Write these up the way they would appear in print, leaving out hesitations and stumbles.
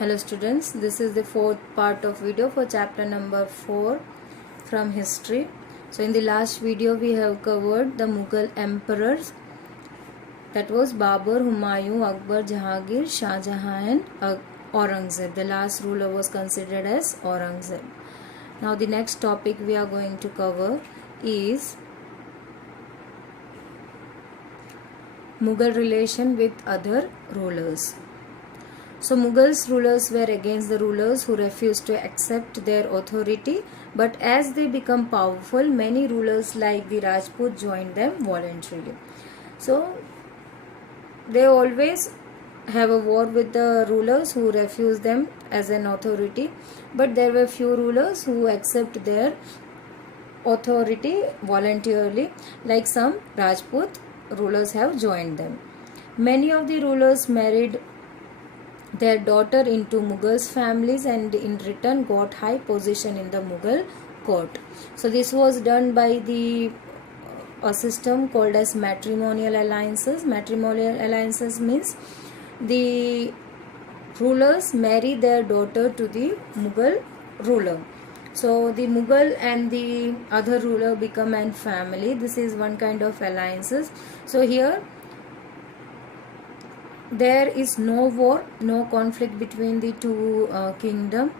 Hello students, this is the fourth part of video for chapter number 4 from history. So in the last video we have covered the Mughal emperors, that was Babur, Humayun, Akbar, Jahangir, Shah Jahan and Aurangzeb. The last ruler was considered as Aurangzeb. Now the next topic we are going to cover is Mughal relation with other rulers. So Mughals rulers were against the rulers who refused to accept their authority, but as they become powerful, many rulers like the Rajput joined them voluntarily. So they always have a war with the rulers who refuse them as an authority, but there were few rulers who accept their authority voluntarily, like some Rajput rulers have joined them. Many of the rulers married their daughter into Mughals families and in return got high position in the Mughal court. So this was done by the a system called as matrimonial alliances. Matrimonial alliances means the rulers marry their daughter to the Mughal ruler. So the Mughal and the other ruler become an family. This is one kind of alliances. So here there is no war, no conflict between the two kingdom.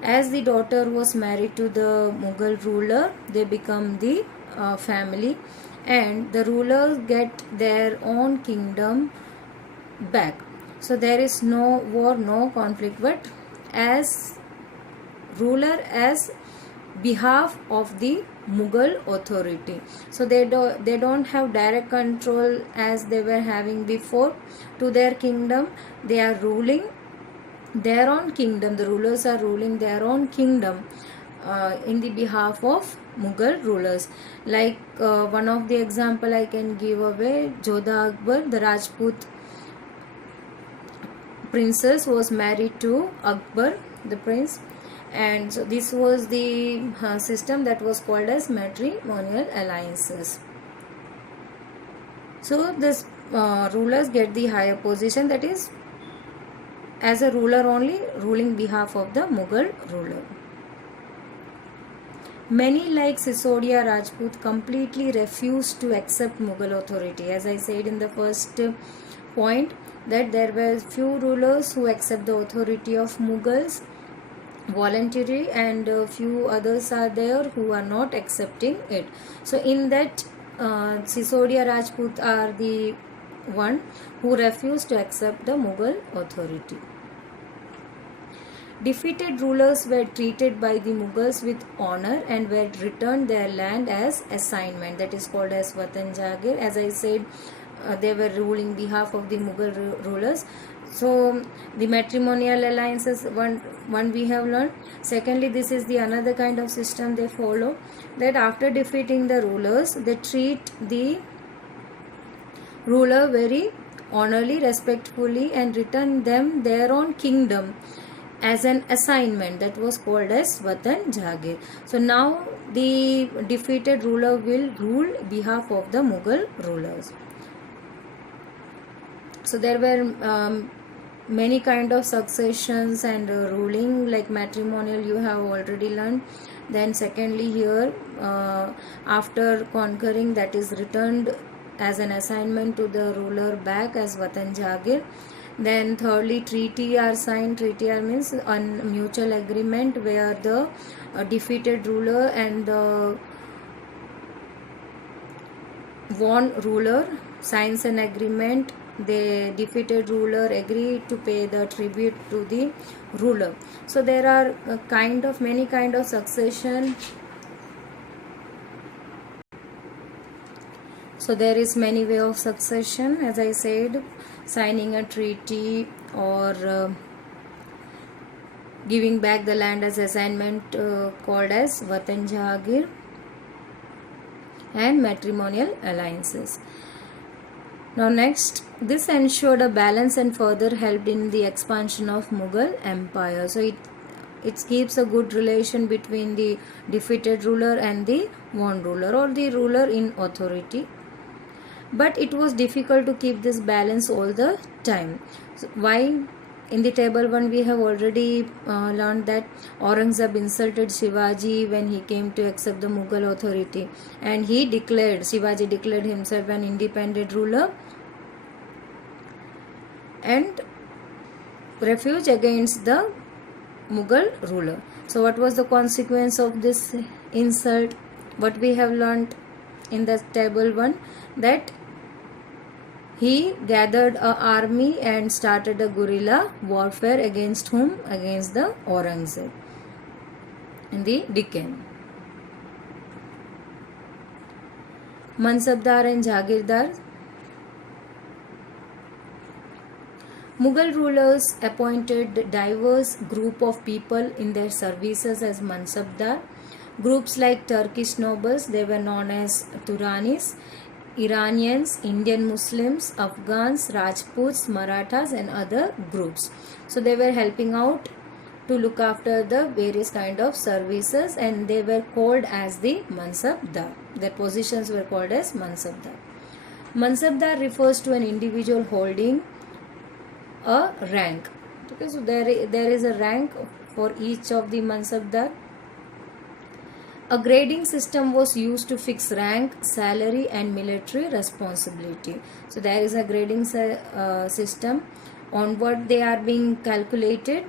As the daughter was married to the Mughal ruler, they become the family, and the rulers get their own kingdom back. So there is no war, no conflict, but as ruler as behalf of the Mughal authority. So they don't have direct control as they were having before to their kingdom. They are ruling their own kingdom. The rulers are ruling their own kingdom in the behalf of Mughal rulers. Like one of the example I can give away, Jodha Akbar, the Rajput princess, was married to Akbar, the prince. And so this was the system that was called as matrimonial alliances. So this rulers get the higher position, that is as a ruler only, ruling behalf of the Mughal ruler. Many like Sisodia Rajput completely refused to accept Mughal authority. As I said in the first point, that there were few rulers who accept the authority of Mughals voluntary, and few others are there who are not accepting it. So in that Sisodia Rajput are the one who refused to accept the Mughal authority. Defeated rulers were treated by the Mughals with honor and were returned their land as assignment, that is called as Watan Jagir. As I said, they were ruling behalf of the Mughal rulers. So the matrimonial alliances, one we have learned. Secondly, this is the another kind of system they follow, that after defeating the rulers, they treat the ruler very honorably, respectfully, and return them their own kingdom as an assignment, that was called as Watan Jagir. So now the defeated ruler will rule behalf of the Mughal rulers. So there were many kind of successions and ruling, like matrimonial you have already learned. Then secondly, here after conquering, that is returned as an assignment to the ruler back as Watan Jagir. Then thirdly, treaty are signed. Treaty are means a mutual agreement where the defeated ruler and the won ruler signs an agreement. The defeated ruler agreed to pay the tribute to the ruler. So there are many kind of succession. So there is many way of succession, as I said, signing a treaty or giving back the land as assignment called as Watan Jagir, and matrimonial alliances. Now next, this ensured a balance and further helped in the expansion of Mughal empire. So it keeps a good relation between the defeated ruler and the won ruler, or the ruler in authority. But it was difficult to keep this balance all the time. So why? in the table 1 we have already learned that Aurangzeb insulted Shivaji when he came to accept the Mughal authority, and Shivaji declared himself an independent ruler and refuge against the Mughal ruler. So what was the consequence of this insult? What we have learned in the table 1, that he gathered an army and started a guerrilla warfare against whom? Against the Aurangzeb in the Deccan. Mansabdar and Jagirdar. Mughal rulers appointed diverse group of people in their services as Mansabdar. Groups like Turkish nobles, they were known as Turanis, Iranians, Indian Muslims, Afghans, Rajputs, Marathas and other groups. So they were helping out to look after the various kind of services, and they were called as the Mansabdar. Their positions were called as Mansabdar. Mansabdar refers to an individual holding a rank. Okay, so there is a rank for each of the Mansabdar. A grading system was used to fix rank, salary and military responsibility. So there is a grading system on what they are being calculated.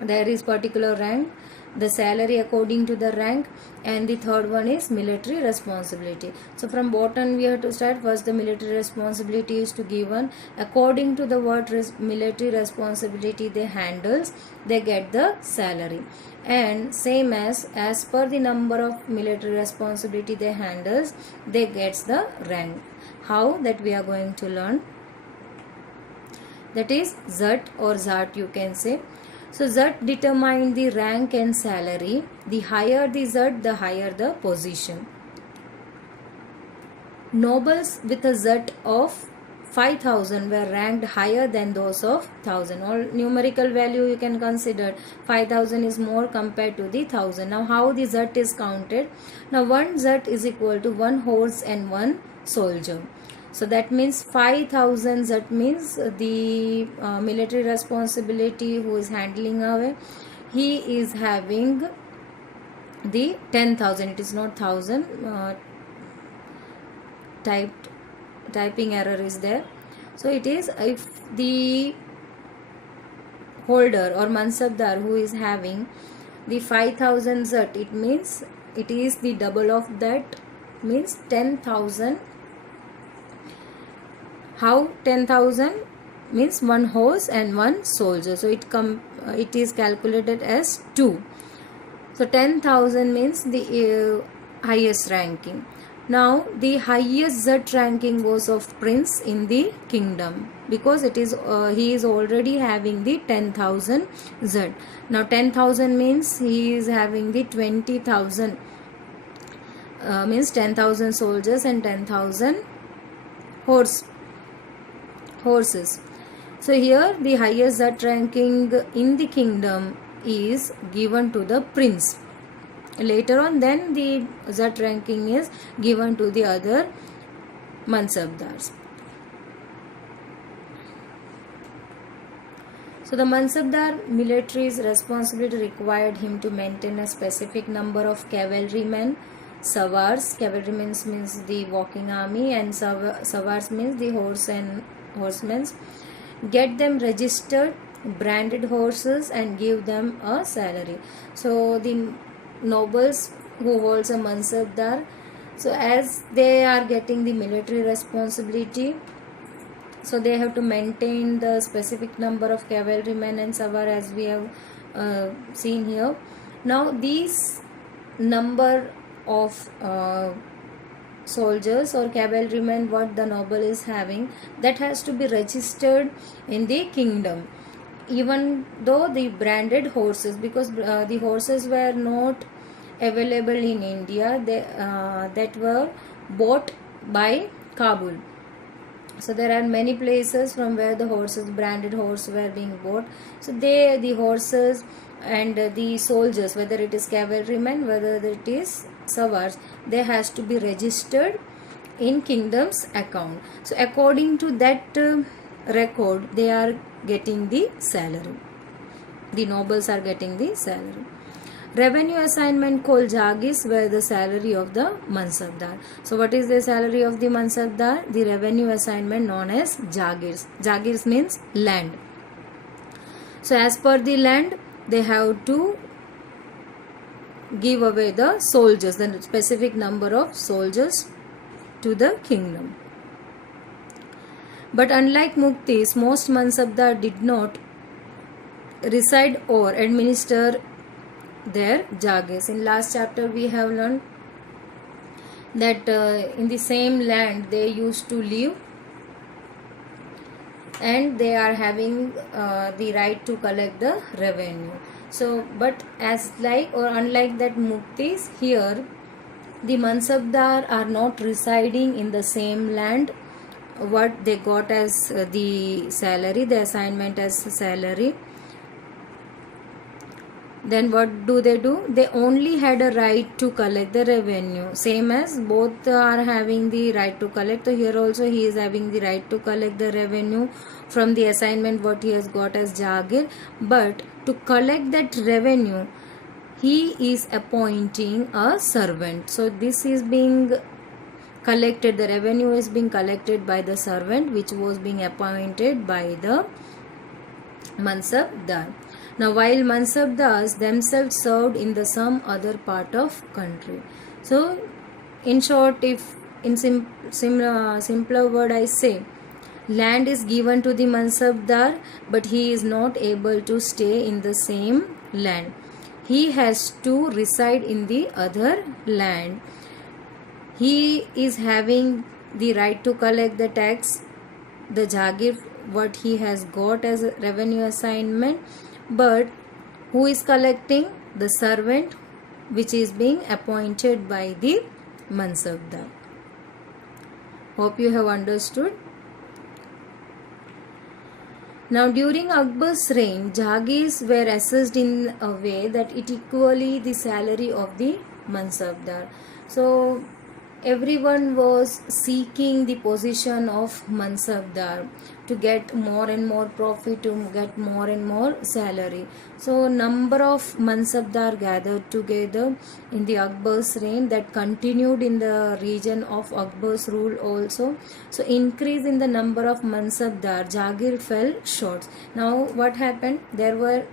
There is particular rank, the salary according to the rank, and the third one is military responsibility. So from bottom we have to start. First, the military responsibility is to given according to the what military responsibility they handles, they get the salary, and same as per the number of military responsibility they handles, they gets the rank. How? That we are going to learn. That is Zat or Zat you can say. So Zat determine the rank and salary. The higher the Zat, the higher the position. Nobles with a Zat of 5,000 were ranked higher than those of 1,000. All numerical value you can consider. 5,000 is more compared to the 1,000. Now how the Zat is counted? Now one Zat is equal to one horse and one soldier. So that means 5,000 Zat means the military responsibility who is handling away, he is having the 10,000. It is not 1,000. Typing error is there. So it is, if the holder or Mansabdar who is having the 5,000 Zat, it means it is the double of that, means 10,000. How 10,000? Means one horse and one soldier. So it is calculated as 2. So 10,000 means the highest ranking. Now the highest Zat ranking was of prince in the kingdom, because it is he is already having the 10,000 Zat. Now 10,000 means he is having the 20,000. Means 10,000 soldiers and 10,000 horses. So here the highest Zat ranking in the kingdom is given to the prince. Later on then the Zat ranking is given to the other Mansabdars. So the Mansabdar military's responsibility required him to maintain a specific number of cavalrymen, Savars. Cavalrymen means the walking army, and Savars means the horsemen. Get them registered, branded horses, and give them a salary. So the nobles who holds a Mansabdar, so as they are getting the military responsibility, so they have to maintain the specific number of cavalrymen and Savar, as we have seen here. Now these number of soldiers or cavalrymen what the noble is having, that has to be registered in the kingdom, even though the branded horses, because the horses were not available in India, they that were bought by Kabul. So there are many places from where the horses, branded horses were being bought. So the horses and the soldiers, whether it is cavalrymen, whether it is Savars, they has to be registered in kingdom's account. So according to that record, they are getting the salary. The nobles are getting the salary. Revenue assignment called Jagirs were the salary of the Mansabdar. So what is the salary of the Mansabdar? The revenue assignment known as Jagirs. Jagirs means land. So as per the land, they have to give away the soldiers, the specific number of soldiers to the kingdom. But unlike Muktis, most Mansabdar did not reside or administer their Jagirs. In last chapter we have learned that in the same land they used to live and they are having the right to collect the revenue. So but as like or unlike that Muktis, here the Mansabdar are not residing in the same land. What they got as the salary, the assignment as salary, then what do? They only had a right to collect the revenue, same as both are having the right to collect. So here also he is having the right to collect the revenue from the assignment what he has got as Jagir, but to collect that revenue he is appointing a servant. So this is being collected, the revenue is being collected by the servant which was being appointed by the Mansabdar. Now while Mansabdars themselves served in the some other part of country. So in short, if in simpler word I say, land is given to the Mansabdar but he is not able to stay in the same land. He has to reside in the other land. He is having the right to collect the tax, the Jagir what he has got as a revenue assignment, but who is collecting? The servant which is being appointed by the Mansabdar. Hope you have understood. Now during Akbar's reign, Jagirs were assessed in a way that it equally the salary of the Mansabdar. So everyone was seeking the position of Mansabdar to get more and more profit, to get more and more salary. So number of Mansabdar gathered together in the Akbar's reign, that continued in the region of Akbar's rule also. So increase in the number of Mansabdar, Jagir fell short. Now what happened? There were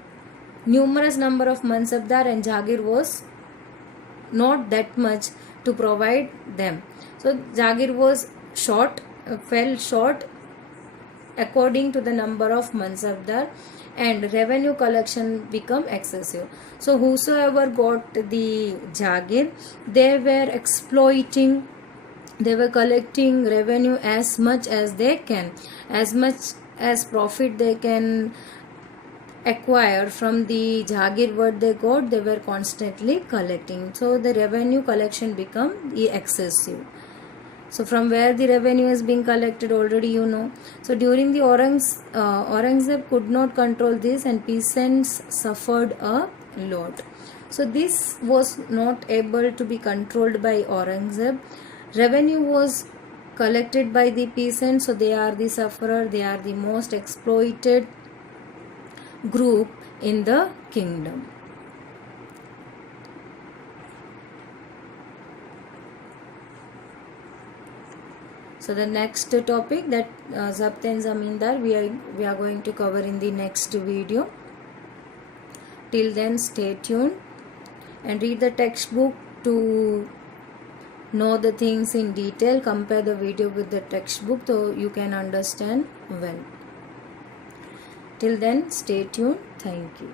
numerous number of Mansabdar and Jagir was not that much to provide them. So Jagir was fell short according to the number of Mansabdar, and revenue collection become excessive. So whosoever got the Jagir, they were exploiting, they were collecting revenue as much as they can, as much as profit they can acquire from the Jagir what they got, they were constantly collecting. So the revenue collection become excessive. So from where the revenue is being collected already you know. So during the Aurangzeb could not control this and peasants suffered a lot. So this was not able to be controlled by Aurangzeb. Revenue was collected by the peasants, so they are the sufferer, they are the most exploited group in the kingdom. So the next topic, that Zabt and Zamindar, we are going to cover in the next video. Till then stay tuned and read the textbook to know the things in detail. Compare the video with the textbook so you can understand well. Till then stay tuned. Thank you.